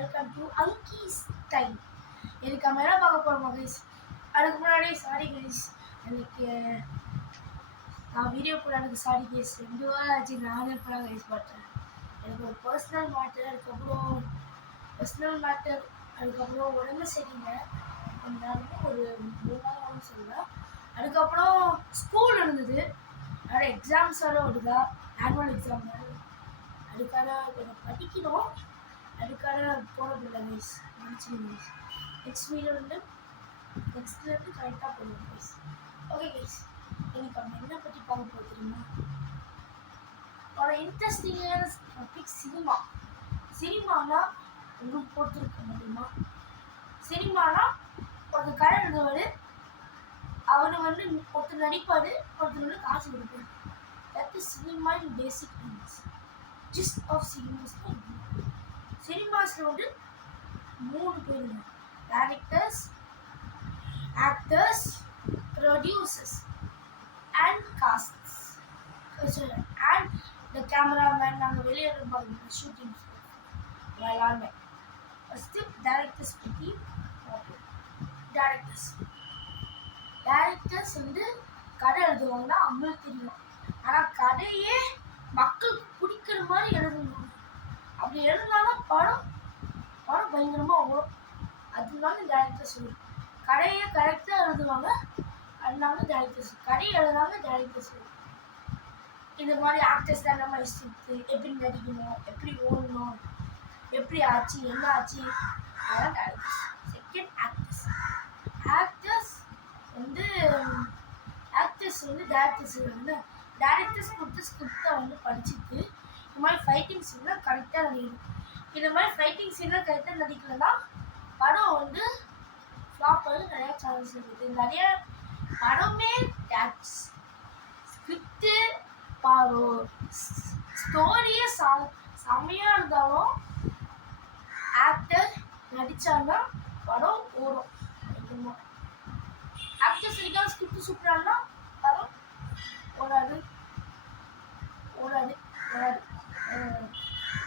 Welcome to அங்கீஸ் time. எனக்கு நம்ம என்ன பார்க்க போகிறோம் கைஸ்? அதுக்கு முன்னாடி சாரி கைஸ், எனக்கு நான் வீடியோ போடாதுக்கு சாரி கைஸ். 2 வாரம் ஆச்சு நானே போட கைஸ் பார்த்தேன். எனக்கு ஒரு பர்சனல் மேட்டர், அதுக்கப்புறம் உடம்பு சரியில்லை, இருந்தாலும் ஒரு 3 நாள் சொல்லுவேன். அதுக்கப்புறம் ஸ்கூல் இருந்தது, வேறு எக்ஸாம்ஸ் வேறு வருதா, ஆனுவல் எக்ஸாம் வேறு. அதுக்காக கொஞ்சம் படிக்கணும், அதுக்காக போகிறதில்லை கைஸ். நினச்சிங்க கைஸ், நெக்ஸ்ட் வீடியோலேருந்து கரெக்டாக போடுவோம் கைஸ். ஓகே கைஸ், எனக்கு நம்ம என்ன பற்றி பார்க்க போகிறது தெரியுமா? ஒரு இன்ட்ரெஸ்டிங்கான டாபிக் சினிமானா உங்களுக்கு பொறுத்திருக்க முடியுமா? சினிமானா ஒரு கதை எழுதுவார், அவர் ஒருத்தர் நடிப்பார், ஒருத்தர் காசு கொடுப்பார். That is cinema in basic means. Gist of சினிமாஸில் 3 பேருங்க: directors, actors, producers and casts and the cameraman. நாங்கள் வெளியே பாருங்க ஷூட்டிங் எல்லாருமே. ஃபஸ்ட்டு டைரக்டர்ஸ் பற்றி டைரக்டர்ஸ் கதை எழுதுவாங்கன்னா அவங்களுக்கு தெரியும். ஆனால் கதையே மக்களுக்கு பிடிக்கிற மாதிரி எழுதணும். அப்படி எழுதினாலும் படம் பயங்கரமாக வரும். அதனால டைரக்டர்ஸ் கதையை கரெக்டாக எழுதுவாங்க, அதனால டைரக்டர்ஸ். கதையை எழுதுனாங்க டைரக்டர்ஸ். இந்த மாதிரி ஆக்டர்ஸ் தான் நம்ம இஷ்டத்து, எப்படி நடிக்கணும், எப்படி ஓடணும், எப்படி ஆச்சு, என்ன ஆச்சு, அதெல்லாம் டைரக்டர்ஸ். செகண்ட் டைரக்டர்ஸ் கொடுத்து ஸ்கிரிப்டை படிச்சுட்டு இந்த மாதிரி ஃபைட்டிங் சீன்லாம் கரெக்டாக நடிக்கணும். இந்த மாதிரி ஃபைட்டிங் சீன்லாம் கரெக்டாக நடிக்கலன்னா படம் ஃப்ளாப் ஆகி நிறையா சான்ஸ் இருக்குது. நிறைய படமே ஸ்கிரிப்டு ஸ்டோரியே செம்மையாக இருந்தாலும் ஆக்டர் நடித்தாங்கன்னா படம் ஓடும். ஆக்டர்ஸ் நடிக்காமல் ஸ்கிரிப்ட் சூப்பரானா படம் ஓடாது.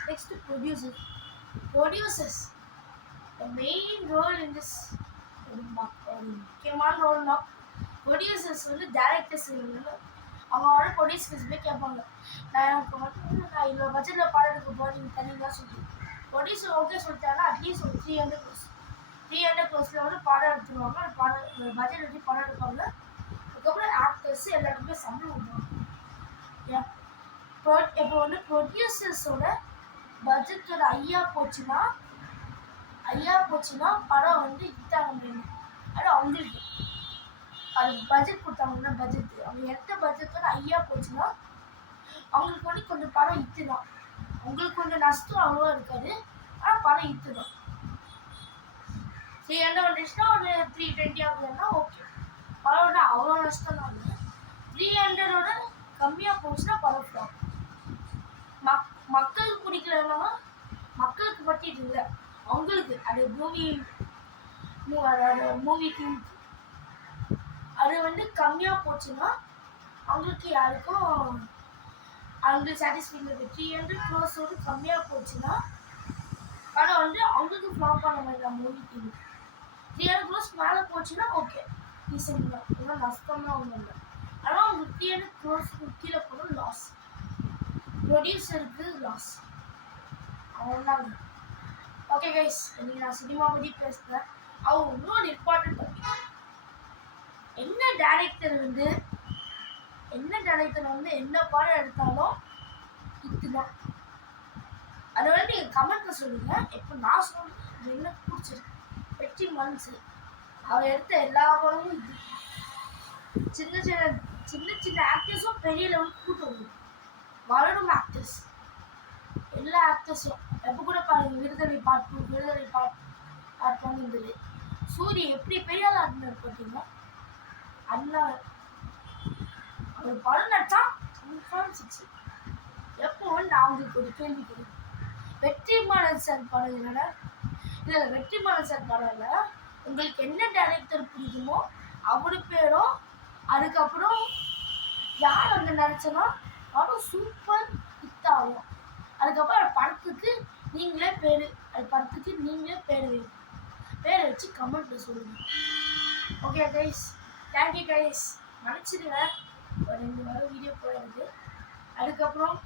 Next producers. The main role in this முக்கியமான ரோல்னா ப்ரொடியூசர்ஸ் டைரக்டர்ஸ். அவங்க ப்ரொடியூசர்ஸ் போய் கேட்பாங்க, நான் இவ்வளோ பட்ஜெட்டில் படம் எடுக்க போகிறேன், நீங்கள் தனியாக சொல்லி ப்ரொடியூசர் ஓகே சொல்லிட்டாங்கன்னா அட்லீஸ்ட் ஒரு 300 க்ரோஸில் படம் எடுத்துருவாங்க. அந்த பட்ஜெட் வச்சு படம் எடுப்பாங்க. அதுக்கப்புறம் ஆக்டர்ஸ் எல்லாருக்குமே சம்பளம் கொடுப்பாங்க. இப்போ ப்ரொடியூசர்ஸோட பட்ஜெட்டோட ஐயா போச்சுன்னா படம் ஹிட் ஆக முடியும். அது அவங்களுக்கு அது பட்ஜெட் கொடுத்தாங்கன்னா அவங்க எடுத்த பட்ஜெட்டோட ஐயா போச்சுன்னா அவங்களுக்கு கொஞ்சம் படம் ஹிட்டு தான். அவங்களுக்கு கொஞ்சம் நஷ்டம் அவ்வளோ இருக்காது, ஆனால் படம் ஹிட்டு தான். 300 வந்துச்சுன்னா ஒரு 320 ஆகுதுன்னா ஓகே, படம் அவ்வளோ நஷ்டம் தான். 300ஓட கம்மியாக போச்சுன்னா படம் ஃப்ளாப். மக்களுக்கு பிடிக்கலன்னா மக்களுக்கு பற்றி இல்லை, அவங்களுக்கு அது மூவி டீம் அது கம்மியாக போச்சுன்னா அவங்களுக்கு யாருக்கும் அவங்களுக்கு சாட்டிஸ்ஃபை இல்லை. 300 க்ரோஸோடு கம்மியாக போச்சுன்னா படம் அவங்களுக்கு ஃப்ளாப் ஆன மாதிரி தான். மூவி டீம் 300 க்ரோஸ் மேலே போச்சுன்னா ஓகே, ரீசெண்ட் தான், இன்னும் நஷ்டம்லாம் ஒன்றும் இல்லை. ஆனால் அவங்களுக்கு 300 க்ரோஸ்க்கு கீழே போகணும், லாஸ். ப்ரொடியூசருக்கு லாஸ், அவங்களாங்க. ஓகே கைஸ், இன்னைக்கு நான் சினிமா பற்றி பேசுகிறேன். இன்னொரு இம்பார்ட்டன்ட் டாபிக். என்ன டைரக்டர் என்ன படம் எடுத்தாலும் ஹிட்டு தான். அதை நீங்கள் கமெண்ட்டில் சொல்லுங்கள். இப்போ நான் சொல்கிறேன் என்ன பிடிச்சிருக்கு. வெற்றிமாறன் அவர் எடுத்த எல்லா படமும் இது. சின்ன ஆக்டர்ஸும் பெரிய லெவலுக்கு கூட்டம் வளரும். ஆக்டர்ஸ் எல்லா ஆக்டர்ஸும் எப்போ கூட பாருங்க, விடுதலை பார்ட் 1 இருந்தது. சூரிய எப்படி பெரிய ஆள் ஆடினார் பார்த்தீங்கன்னா, அண்ணா அவர் படம் நடிச்சா 6. எப்போ நான் உங்களுக்கு ஒரு கேள்வி கேட்குறேன், வெற்றிமாறன் சார் படம் இல்லைன்னா வெற்றிமாறன் சார் படம் உங்களுக்கு என்ன டைரக்டர் பிடிக்குமோ அவரு பேரும், அதுக்கப்புறம் யார் நடிச்சனா அவரும் சூப்பர் ஹிட் ஆகும். அதுக்கப்புறம் படத்துக்கு நீங்களே பேர் அது படத்துக்கு நீங்களே பேர் வச்சு கமெண்ட்டில் சொல்லுங்கள். Okay guys, thank you guys. மன்னிச்சிடுங்க, ஒரு 2 வாரம் வீடியோ போயிடுது. அதுக்கப்புறம்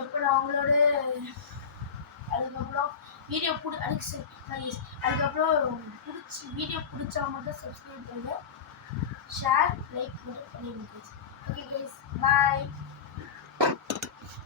எப்போ நான் அவங்களோட அதுக்கப்புறம் வீடியோ அதுக்கப்புறம் வீடியோ பிடிச்சா மட்டும் சப்ஸ்கிரைப் பண்ணுங்கள், ஷேர் லைக் மட்டும் பண்ணிடுங்க. ஓகே கைஸ், பாய்.